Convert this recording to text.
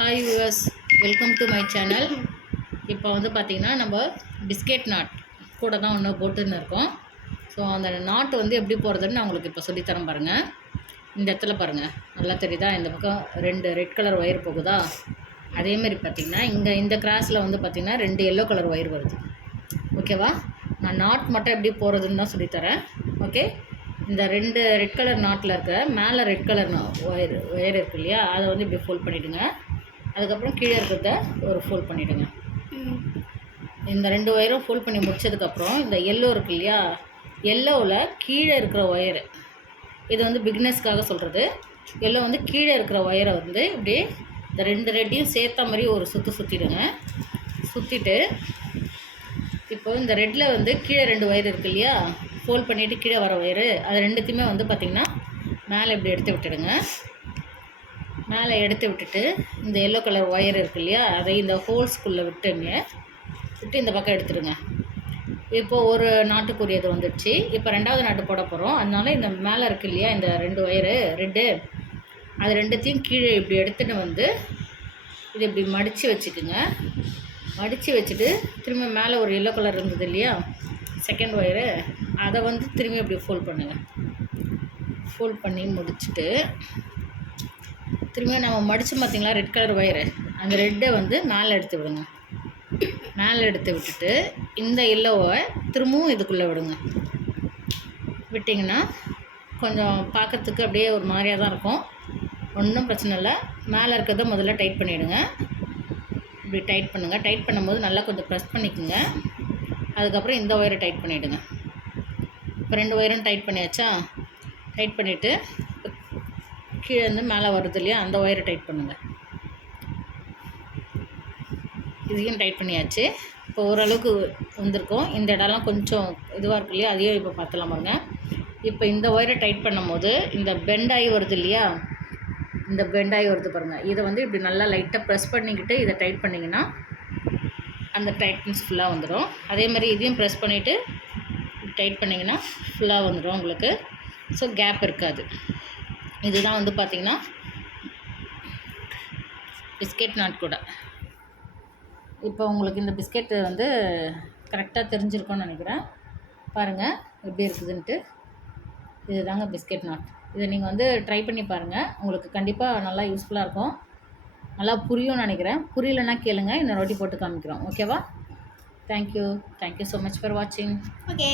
Hi us welcome to my channel இப்போ வந்து பார்த்திங்கன்னா நம்ம பிஸ்கெட் நாட் கூட தான் ஒன்று போட்டுன்னு இருக்கோம். ஸோ அந்த நாட் வந்து எப்படி போடுறதுன்னு நான் உங்களுக்கு இப்போ சொல்லித்தரேன் பாருங்கள் இந்த இடத்துல பாருங்கள் நல்லா தெரியுதா? இந்த பக்கம் ரெண்டு ரெட் கலர் ஒயர் போகுதா? அதேமாரி பார்த்திங்கன்னா இங்கே இந்த கிராஸில் வந்து பார்த்திங்கன்னா ரெண்டு எல்லோ கலர் ஒயர் வருது. ஓகேவா நான் நாட் மட்டும் எப்படி போடுறதுன்னு தான் சொல்லித்தரேன். ஓகே இந்த ரெண்டு ரெட் கலர் நாட்டில் இருக்க மேலே ரெட் கலர் ஒயர் ஒயர் இருக்கு இல்லையா? அதை வந்து இப்படி ஃபோல்ட் பண்ணிவிடுங்க அதுக்கப்புறம் கீழே இருக்கிறத ஒரு ஃபோல்ட் பண்ணிவிடுங்க இந்த ரெண்டு ஒயரும் ஃபோல்ட் பண்ணி முடிச்சதுக்கப்புறம் இந்த எல்லோ இருக்கு இல்லையா? எல்லோவில் கீழே இருக்கிற ஒயரு இது வந்து பிக்னஸ்க்காக சொல்கிறது எல்லோ வந்து கீழே இருக்கிற ஒயரை வந்து இப்படி இந்த ரெண்டு ரெட்டையும் சேர்த்த மாதிரி ஒரு சுற்று சுற்றிடுங்க சுற்றிட்டு இப்போ இந்த ரெட்டில் வந்து கீழே ரெண்டு ஒயர் இருக்கு இல்லையா? ஃபோல்ட் பண்ணிவிட்டு கீழே வர ஒயரு அது ரெண்டுத்தையுமே வந்து பார்த்திங்கன்னா மேலே இப்படி எடுத்து விட்டுடுங்க. மேலே எடுத்து விட்டுட்டு இந்த எல்லோ கலர் ஒயர் இருக்கு இல்லையா அதை இந்த ஹோல்ஸ்குள்ளே விட்டுங்க. விட்டு இந்த பக்கம் எடுத்துடுங்க. இப்போது ஒரு நாட்டுக்குரியது வந்துடுச்சு. இப்போ ரெண்டாவது நாட்டு போட போகிறோம் அதனால இந்த மேலே இருக்கு இல்லையா இந்த ரெண்டு ஒயரு ரெட்டு அது ரெண்டுத்தையும் கீழே இப்படி எடுத்துகிட்டு வந்து இது இப்படி மடித்து வச்சுக்குங்க. மடித்து வச்சுட்டு திரும்ப மேலே ஒரு எல்லோ கலர் இருந்தது இல்லையா செகண்ட் ஒயரு அதை வந்து திரும்பி அப்படி ஃபோல்ட் பண்ணுங்கள் ஃபோல்ட் பண்ணி முடிச்சுட்டு திரும்ப நம்ம மடித்து பார்த்தீங்களா? ரெட் கலர் ஒயரு அந்த ரெட்டை வந்து மேலே எடுத்து விடுங்க. மேலே எடுத்து விட்டுட்டு இந்த எல்லோவை திரும்பவும் இதுக்குள்ளே விடுங்க. விட்டிங்கன்னா கொஞ்சம் பார்க்கறதுக்கு அப்படியே ஒரு மாதிரியாக தான் இருக்கும். ஒன்றும் பிரச்சனை இல்லை. மேலே இருக்கிறத முதல்ல டைட் பண்ணிவிடுங்க இப்படி டைட் பண்ணுங்கள் டைட் பண்ணும்போது நல்லா கொஞ்சம் ப்ரெஸ் பண்ணிக்கோங்க. அதுக்கப்புறம் இந்த ஒயரை டைட் பண்ணிவிடுங்க இப்போ ரெண்டு ஒயரும் டைட் பண்ணியாச்சா? டைட் பண்ணிவிட்டு கீழே இருந்து மேலே வருது இல்லையா? அந்த ஒயரை டைட் பண்ணுங்கள் இதையும் டைட் பண்ணியாச்சு. இப்போ ஓரளவுக்கு வந்திருக்கோம். இந்த இடம்லாம் கொஞ்சம் இதுவாக இருக்கு இல்லையா? அதையும் இப்போ பார்த்துலாம் பாருங்க. இப்போ இந்த ஒயரை டைட் பண்ணும்போது இந்த பெண்டாகி வருது இல்லையா? இந்த பெண்டாகி வருது பாருங்கள் இதை வந்து இப்படி நல்லா லைட்டாக ப்ரெஸ் பண்ணிக்கிட்டு இதை டைட் பண்ணிங்கன்னா அந்த டைட்னஸ் ஃபுல்லாக வந்துடும் அதே மாதிரி இதையும் ப்ரெஸ் பண்ணிவிட்டு டைட் பண்ணிங்கன்னா ஃபுல்லாக வந்துடும் உங்களுக்கு. ஸோ கேப் இருக்காது. இதுதான் வந்து பார்த்திங்கன்னா பிஸ்கெட் நாட் கூட. இப்போ உங்களுக்கு இந்த பிஸ்கெட்டு வந்து கரெக்டாக தெரிஞ்சிருக்கோன்னு நினைக்கிறேன். பாருங்கள் எப்படி இருக்குதுன்ட்டு. இதுதாங்க பிஸ்கெட் நாட். இதை நீங்கள் வந்து ட்ரை பண்ணி பாருங்கள் உங்களுக்கு கண்டிப்பாக நல்லா யூஸ்ஃபுல்லாக இருக்கும். நல்லா புரியும்னு நினைக்கிறேன். புரியலன்னா கேளுங்க. இன்னொரு ரொட்டி போட்டு காமிக்கிறோம். ஓகேவா? Thank you thank you so much for வாட்சிங் ஓகே